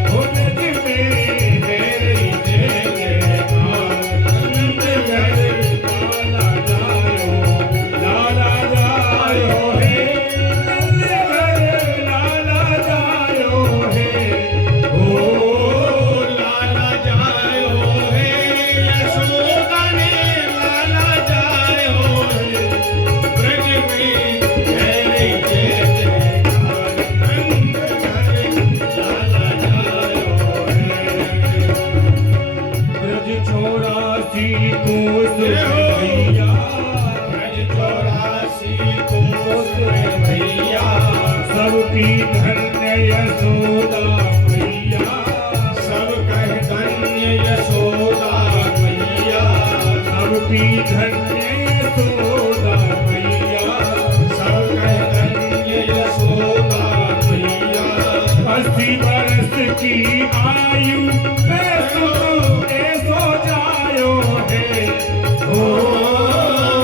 हो ब्रज में ब्रज चौरासी कोस भैया, ब्रज चौरासी कोस भैया, सबकी धन्य यशोदा मैया, सब कह धन्य यशोदा मैया, सबकी धन्य यशोदा मैया, सब कह धन्य यशोदा मैया। 80 बरस की आयु में सो जायो है, ओ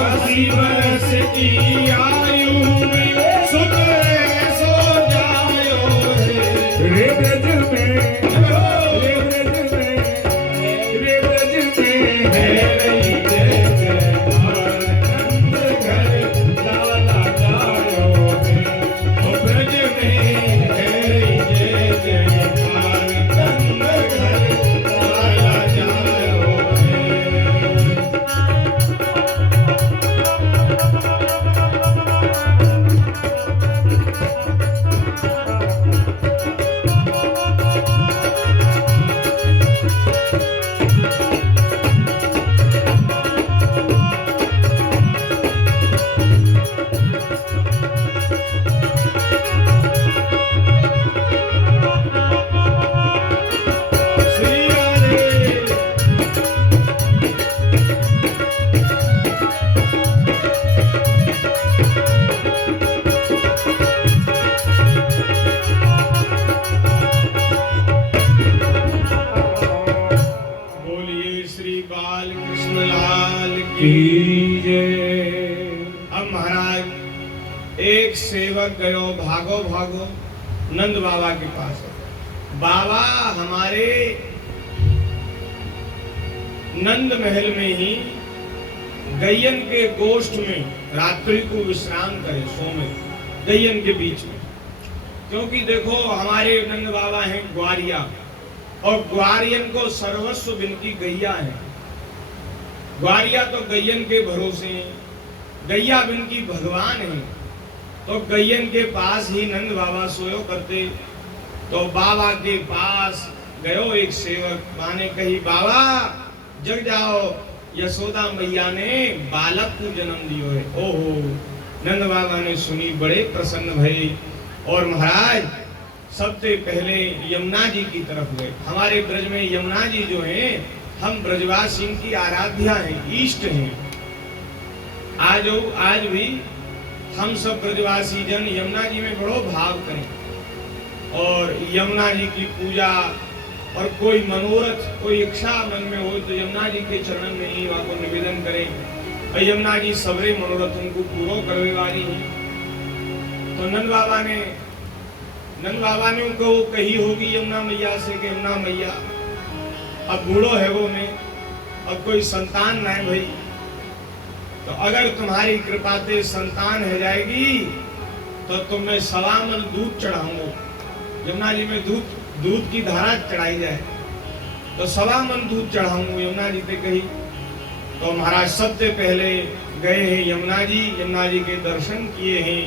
80 वर्ष की आयु में सुत सो जायो है। रे ब्रज में, रे ब्रज में, रे ब्रज में है रही जय जयकार, नंद घर लाला जायो है। ओ ब्रज में है जय जयकार, नंद घर लाला जायो है। श्री राधे। बोलिए श्री बाल कृष्ण लाल की। की जय। अब महाराज एक सेवक गयो भागो भागो नंद बाबा के पास। बाबा हमारे नंद महल में ही गैयन के गोष्ठ में रात्रि को विश्राम करे, सोमे गैयन के बीच में। क्योंकि देखो हमारे नंद बाबा हैं ग्वारिया, और ग्वारियन को सर्वस्व बिनती गैया है। ग्वारिया तो गैयन के भरोसे हैं, गैया बिनकी भगवान है। तो गैयन के पास ही नंद बाबा सोयो करते। तो बाबा के पास गयो एक सेवक, माने कही बाबा जग जाओ, यशोदा मैया ने बालक को जन्म दियो है। ओहो, नंद बाबा ने सुनी, बड़े प्रसन्न भये और महाराज सबसे पहले यमुना जी की तरफ गए। हमारे ब्रज में यमुना जी जो हैं, हम ब्रजवासी की आराध्या हैं, इष्ट हैं। आज भी हम सब ब्रजवासी जन यमुना जी में बड़ो भाव करें और यमुना जी की पूजा, और कोई मनोरथ कोई इच्छा मन में हो तो यमुना जी के चरण में ही वहाँ को निवेदन करें। और यमुना जी सबरे मनोरथ उनको पूरा करने वाली हैं। तो नंद बाबा ने उनको कही होगी यमुना मैया से कि यमुना मैया अब बूढ़ो है वो मैं, अब कोई संतान ना है भाई, तो अगर तुम्हारी कृपा से संतान है जाएगी तो तुम्हें 1.25 मन दूध चढ़ाऊंगा। यमुना जी में दूध की धारा चढ़ाई जाए तो 1.25 मन दूध चढ़ाऊंगा यमुना जी पे कही। तो महाराज सबसे पहले गए हैं यमुना जी के दर्शन किए हैं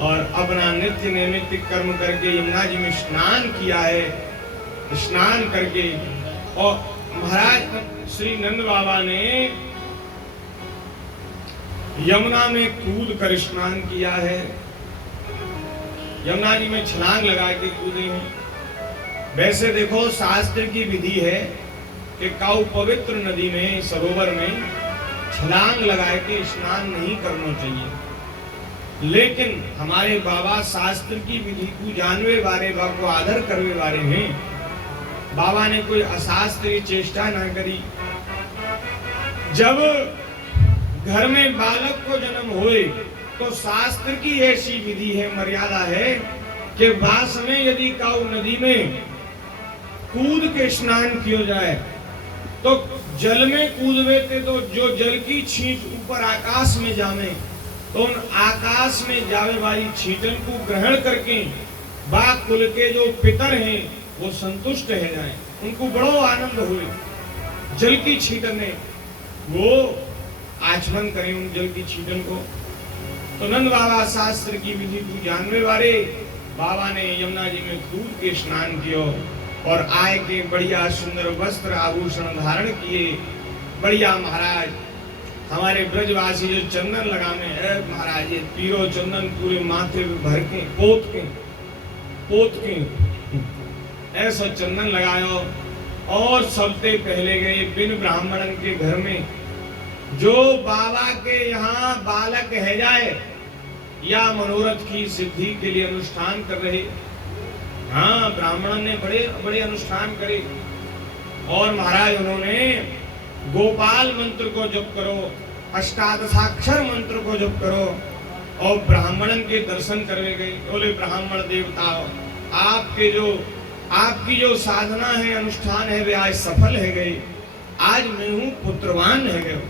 और अपना नित्य नैमित्तिक कर्म करके यमुना जी में स्नान किया है। स्नान करके और महाराज श्री नंद बाबा ने यमुना में कूद कर स्नान किया है। यमुना जी में छलांग लगा के कूदे हैं। वैसे देखो शास्त्र की विधि है कि काऊ पवित्र नदी में, सरोवर में छलांग लगा के स्नान नहीं करना चाहिए, लेकिन हमारे बाबा शास्त्र की विधि को जानवे वाले, बाबा को आदर करने वाले हैं। बाबा ने कोई अशास्त्रीय चेष्टा ना करी। जब घर में बालक को जन्म होए तो शास्त्र की ऐसी विधि है, मर्यादा है कि वास में यदि काऊ नदी में कूद के स्नान किया जाए तो जल में कूदवे थे तो जो जल की छींट ऊपर आकाश में जावे तो उन आकाश में जावे वाली छींटन को ग्रहण करके बा कुल के जो पितर हैं वो संतुष्ट है जाए, उनको बड़ो आनंद हुए। जल की छींटन ने वो आचमन करें उन जल की छींटन को। तो नंद बाबा शास्त्र की विधि को जानने वाले बाबा ने यमुना जी में कूद के स्नान किया और आए के बढ़िया सुंदर वस्त्र आभूषण धारण किए। बढ़िया महाराज हमारे ब्रजवासी जो चंदन लगाने है महाराज, ये पीरो चंदन पूरे माथे में भर के पोत के ऐसा चंदन लगायो और सबसे पहले गए बिन ब्राह्मणन के घर में। जो बाबा के यहाँ बालक है जाए या मनोरथ की सिद्धि के लिए अनुष्ठान कर रहे, हाँ ब्राह्मणन ने बड़े बड़े अनुष्ठान करे और महाराज उन्होंने गोपाल मंत्र को जप करो, अष्टादशाक्षर मंत्र को जप करो और ब्राह्मणन के दर्शन करवे गए। बोले ब्राह्मण देवता आपकी जो साधना है, अनुष्ठान है, वे आज सफल है गए। आज मैं हूँ पुत्रवान है गए।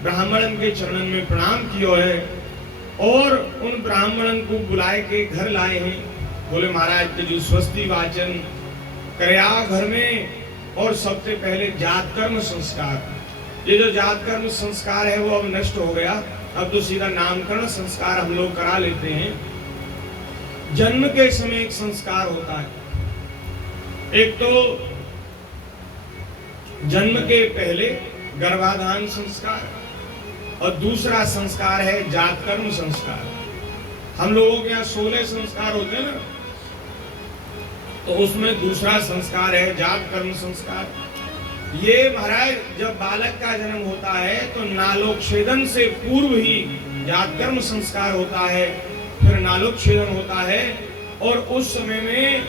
ब्राह्मणन के चरणन में प्रणाम किया है और उन ब्राह्मणन को बुलाए के घर लाए हैं। बोले महाराज के जो स्वस्ति वाचन करया घर में, और सबसे पहले जात कर्म संस्कार, ये जो जात कर्म संस्कार है वो अब नष्ट हो गया। अब तो सीधा नामकरण संस्कार हम लोग करा लेते हैं। जन्म के समय एक संस्कार होता है, एक तो जन्म के पहले गर्भाधान संस्कार और दूसरा संस्कार है जात कर्म संस्कार। हम लोगों के यहाँ 16 संस्कार होते हैं ना, तो उसमें दूसरा संस्कार है जात कर्म संस्कार। ये महाराज जब बालक का जन्म होता है तो नालोच्छेदन से पूर्व ही जात कर्म संस्कार होता है, फिर नालोच्छेदन होता है और उस समय में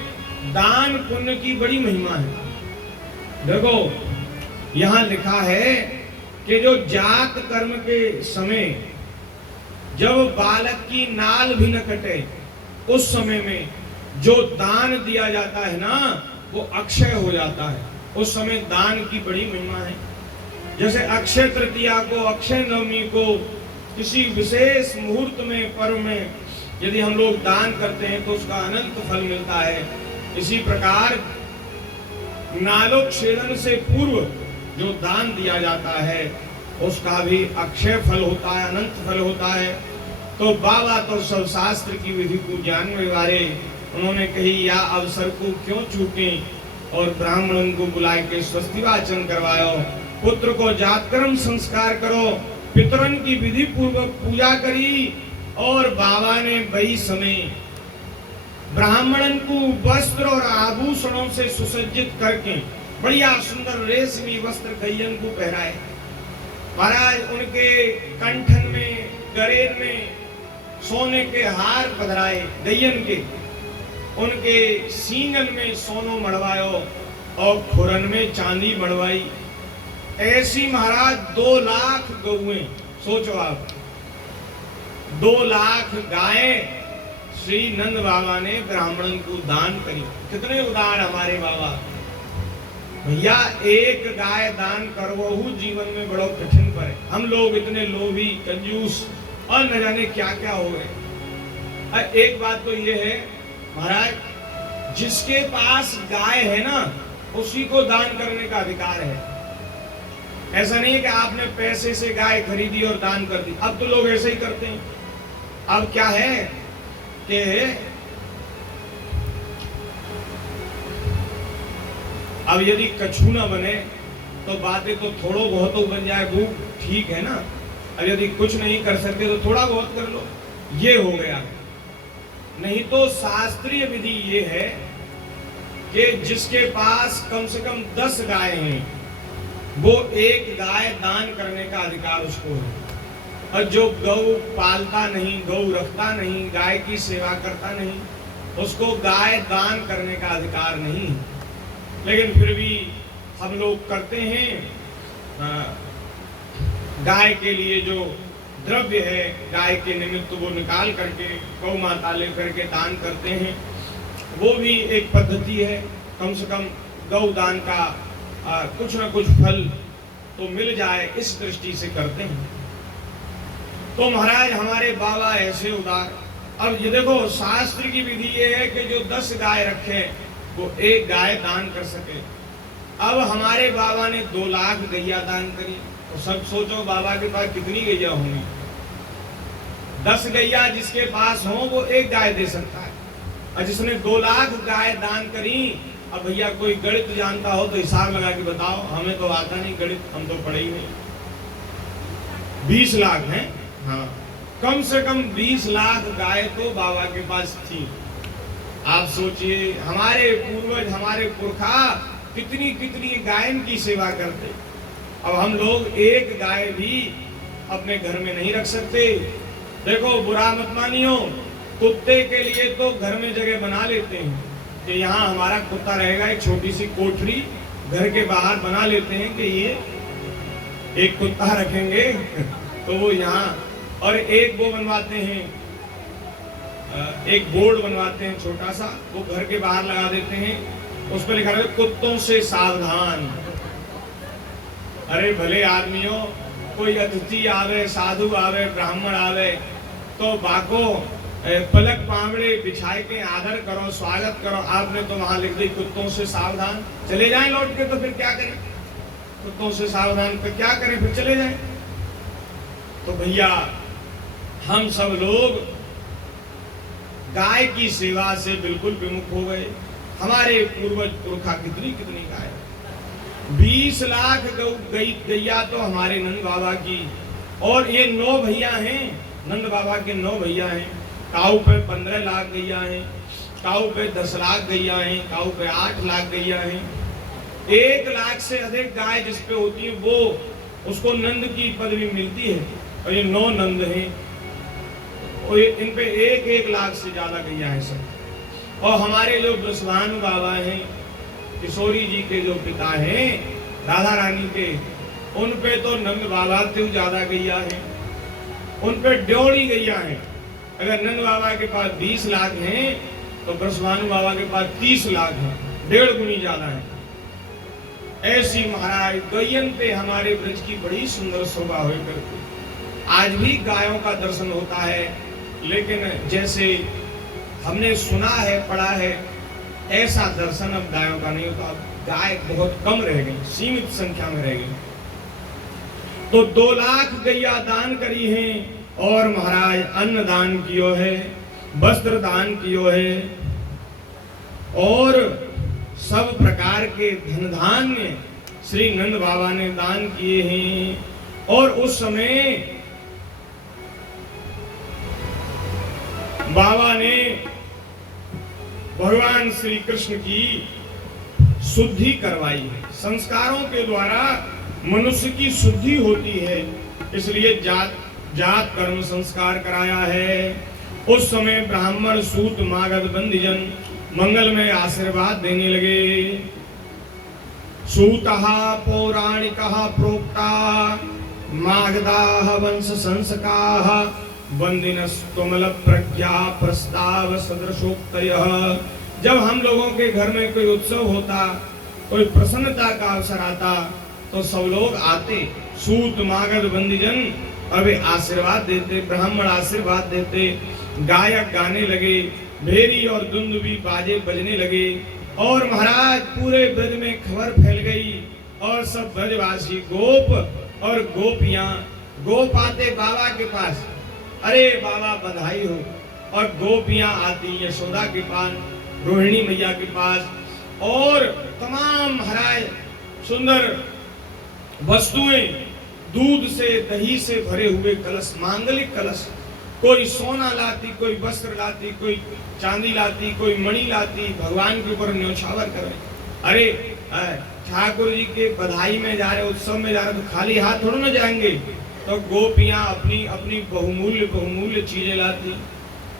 दान पुण्य की बड़ी महिमा है। देखो यहाँ लिखा है कि जो जात कर्म के समय जब बालक की नाल भी न कटे, उस समय में जो दान दिया जाता है ना वो अक्षय हो जाता है। उस समय दान की बड़ी महिमा है। जैसे अक्षय तृतीया को, अक्षय नवमी को, किसी विशेष मुहूर्त में, पर्व में यदि हम लोग दान करते हैं तो उसका अनंत फल मिलता है। इसी प्रकार नालोच्छेदन से पूर्व जो दान दिया जाता है उसका भी अक्षय फल होता है, अनंत फल होता है। तो बाबा तो सब शास्त्र की विधि को जानने वाले, उन्होंने कही या अवसर को क्यों चूके और ब्राह्मणों को बुलाए के स्वस्ति वाचन करवायो, पुत्र को जातकर्म संस्कार करो, पितरन की विधि पूर्वक पूजा करी और बाबा ने वही समय ब्राह्मणन को वस्त्र और आभूषणों से सुसज्जित करके बढ़िया सुंदर रेशमी वस्त्र गैयन को पहराए। महाराज उनके कंठन में, गरेर में सोने के हार पधराए गैयन के, उनके सींगन में सोनो मड़वायो और खुरन में चांदी मड़वाई। ऐसी महाराज 2 लाख गौएं, सोचो आप 2 लाख गायें श्री नंद बाबा ने ब्राह्मणन को दान करी। कितने उदार हमारे बाबा। भैया एक गाय दान करवहु जीवन में बड़ो कठिन पर है। हम लोग इतने लोभी, कंजूस और न जाने क्या क्या हो गए। एक बात तो ये है महाराज, जिसके पास गाय है ना उसी को दान करने का अधिकार है। ऐसा नहीं है कि आपने पैसे से गाय खरीदी और दान कर दी। अब तो लोग ऐसे ही करते हैं। अब क्या है कि अब यदि कछु ना बने तो बातें तो थोड़ो बहुत तो बन जाए, वो ठीक है ना। अब यदि कुछ नहीं कर सकते तो थोड़ा बहुत कर लो, ये हो गया। नहीं तो शास्त्रीय विधि ये है कि जिसके पास कम से कम 10 गाय हैं वो एक गाय दान करने का अधिकार उसको है। और जो गौ पालता नहीं, गौ रखता नहीं, गाय की सेवा करता नहीं, उसको गाय दान करने का अधिकार नहीं। लेकिन फिर भी हम लोग करते हैं। गाय के लिए जो द्रव्य है गाय के निमित्त वो निकाल करके गौ माता ले करके दान करते हैं। वो भी एक पद्धति है। कम से कम गौ दान का कुछ ना कुछ फल तो मिल जाए, इस दृष्टि से करते हैं। तो महाराज हमारे बाबा ऐसे उदार। अब ये देखो शास्त्र की विधि ये है कि जो 10 गाय रखे वो एक गाय दान कर सके। अब हमारे बाबा ने 2 लाख गैया दान करी। तो सब सोचो बाबा के पास कितनी गैया होंगी। 10 गैया जिसके पास हो वो एक गाय दे सकता है, और जिसने 2 लाख गाय दान करी, अब भैया कोई गणित जानता हो तो हिसाब लगा के बताओ, हमें तो आता नहीं गणित, हम तो पढ़े ही नहीं। 20 लाख हैं, हाँ, कम से कम 20 लाख गाय तो बाबा के पास थी। आप सोचिए हमारे पूर्वज, हमारे पुरखा कितनी कितनी गायन की सेवा करते। अब हम लोग एक गाय भी अपने घर में नहीं रख सकते। देखो बुरा मत मानियो, कुत्ते के लिए तो घर में जगह बना लेते हैं कि यहाँ हमारा कुत्ता रहेगा, एक छोटी सी कोठरी घर के बाहर बना लेते हैं कि ये एक कुत्ता रखेंगे तो वो यहाँ, और एक वो बनवाते हैं, एक बोर्ड बनवाते हैं छोटा सा, वो घर के बाहर लगा देते हैं, उस पर लिखा है कुत्तों से सावधान। अरे भले आदमियों, कोई अतिथि आवे, साधु आवे, ब्राह्मण आवे तो बाको पलक पावड़े बिछाए के आदर करो, स्वागत करो। आपने तो वहां लिख दी कुत्तों से सावधान, चले जाएं लौट के, तो फिर क्या करें? कुत्तों से सावधान तो क्या करें, फिर चले जाएं। तो भैया हम सब लोग गाय की सेवा से बिल्कुल विमुख हो गए। हमारे पूर्वज पुरखा कितनी कितनी गाय, 20 लाख गैया तो हमारे नंद बाबा की, और ये 9 भैया हैं, नंद बाबा के 9 भैया हैं। काऊ पे 15 लाख गैया हैं, काऊ पे 10 लाख गैया हैं, काऊ पे 8 लाख गैया हैं। 1 लाख से अधिक गाय जिस पे होती है वो, उसको नंद की पदवी मिलती है, और ये 9 नंद हैं, और इन पे 1-1 लाख से ज्यादा गैया है सब। और हमारे जो ब्रजभानु बाबा हैं, किशोरी जी के जो पिता हैं राधा रानी के, उन पे तो नंद बाबा से ज्यादा गैया है, उन पे 1.5 गैया है। अगर नंद बाबा के पास 20 लाख हैं तो ब्रजभानु बाबा के पास 30 लाख है, 1.5 गुनी ज्यादा है। ऐसी महाराज गैयन पे हमारे ब्रज की बड़ी सुंदर शोभा हो करती। आज भी गायों का दर्शन होता है, लेकिन जैसे हमने सुना है, पढ़ा है, ऐसा दर्शन अब गायों का नहीं होता। गाय बहुत कम रह गई, सीमित संख्या में रह गई। तो 2 लाख गैया दान करी हैं, और महाराज अन्न दान कियो है, वस्त्र दान कियो है, और सब प्रकार के धन धान्य श्री नंद बाबा ने दान किए हैं। और उस समय बाबा ने भगवान श्री कृष्ण की शुद्धि करवाई है। संस्कारों के द्वारा मनुष्य की शुद्धि होती है, इसलिए जात कर्म संस्कार कराया है। उस समय ब्राह्मण सूत मागध बंदीजन मंगल में आशीर्वाद देने लगे। सूतः पौराणिकः प्रोक्ता मागधाः वंश संस्काः वंदिनस्तुमल प्रज्ञा प्रस्ताव सदृशोक्तयः। जब हम लोगों के घर में कोई उत्सव होता, कोई प्रसन्नता का अवसर आता, तो सब लोग आते, सूत मागध बंदीजन, और वे आशीर्वाद देते, ब्राह्मण आशीर्वाद देते, गायक गाने लगे, भेरी और दुंदुभी बाजे बजने लगे, और महाराज पूरे ब्रज में खबर फैल गई, और सब ब्रजवासी गोप और गोपियां, गोप आते बाबा के पास, अरे बाबा बधाई हो, और गोपियां आती यशोदा के पास, रोहिणी मैया के पास, और तमाम महाराज सुंदर वस्तुएं, दूध से दही से भरे हुए कलश, मांगलिक कलश, कोई सोना लाती, कोई वस्त्र लाती, कोई चांदी लाती, कोई मणि लाती, भगवान के ऊपर न्यौछावर करे। अरे ठाकुर जी के बधाई में जा रहे, उत्सव में जा रहे, तो खाली हाथ थोड़ा ना जाएंगे। तो गोपियां अपनी अपनी बहुमूल्य चीजें लाती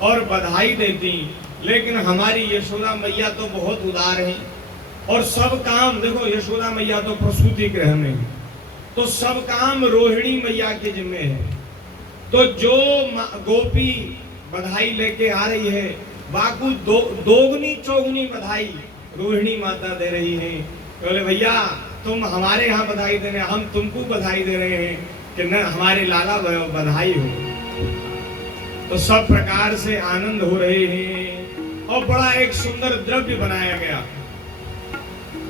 और बधाई देती। लेकिन हमारी यशोदा मैया तो बहुत उदार हैं, और सब काम, देखो यशोदा मैया तो प्रसूति गृह में है, तो सब काम रोहिणी मैया के जिम्मे है। तो जो गोपी बधाई लेके आ रही है, बाकू दोगुनी चौगुनी बधाई रोहिणी माता दे रही है। बोले भैया तुम हमारे यहाँ बधाई दे रहे हैं, हम तुमको बधाई दे रहे हैं कि न हमारे लाला बधाई हो। तो सब प्रकार से आनंद हो रहे हैं, और बड़ा एक सुंदर द्रव्य बनाया गया।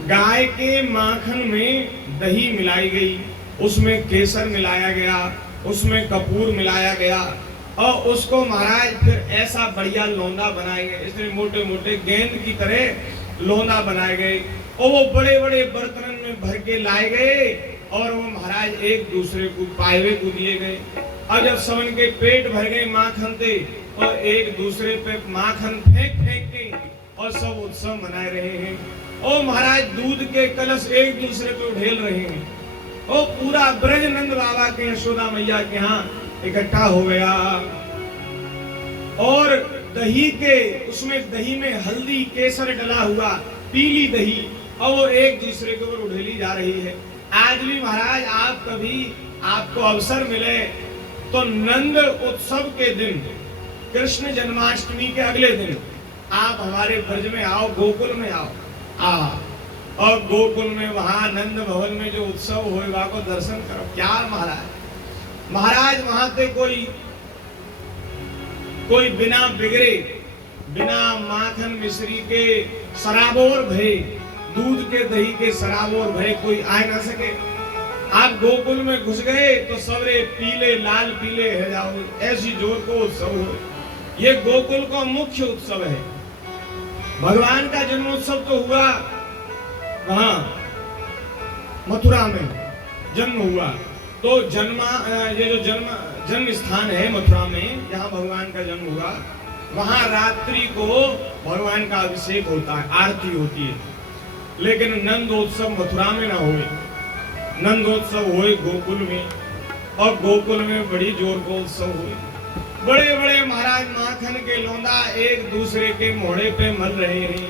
गाय के माखन में दही मिलाई गई, उसमें केसर मिलाया गया, उसमें कपूर मिलाया गया, और उसको महाराज फिर ऐसा बढ़िया लोंदा बनाए गए, इसमें मोटे मोटे गेंद की तरह लोंदा बनाए गए और वो बड़े बड़े बर्तन में भर के लाए गए और वो महाराज एक दूसरे को पायवे को दिए गए। अब जब सबन के पेट भर गए माखन से और एक दूसरे पे माखन फेंक फेंक के और सब उत्सव मनाए रहे हैं और महाराज दूध के कलश एक दूसरे पे उठेल रहे हैं और पूरा ब्रजनंद बाबा के यशोदा मैया के यहाँ इकट्ठा हो गया और दही के उसमें दही में हल्दी केसर डला हुआ पीली दही और वो एक दूसरे के ऊपर उड़ेली जा रही है। आज भी महाराज आप कभी आपको अवसर मिले तो नंद उत्सव के दिन कृष्ण जन्माष्टमी के अगले दिन आप हमारे ब्रज में आओ, गोकुल में आओ और गोकुल में वहां नंद भवन में जो उत्सव होगा को दर्शन करो। क्या महाराज वहां से कोई बिना बिगड़े बिना माखन मिश्री के सराबोर भय, दूध के दही के सराबोर भय कोई आ ना सके। आप गोकुल में घुस गए तो सबरे पीले लाल पीले है जाओ, ऐसी जोर को उत्सव हो। ये गोकुल का मुख्य उत्सव है। भगवान का जन्मोत्सव तो हुआ वहां मथुरा में जन्म हुआ, तो ये जो जन्म स्थान है मथुरा में जहाँ भगवान का जन्म हुआ, वहां रात्रि को भगवान का अभिषेक होता है, आरती होती है। लेकिन नंदोत्सव मथुरा में ना हुए, नंदोत्सव हुए गोकुल में और गोकुल में बड़ी जोर को उत्सव हुए। बड़े बड़े महाराज माखन के लोंदा एक दूसरे के मोड़े पे मल रहे हैं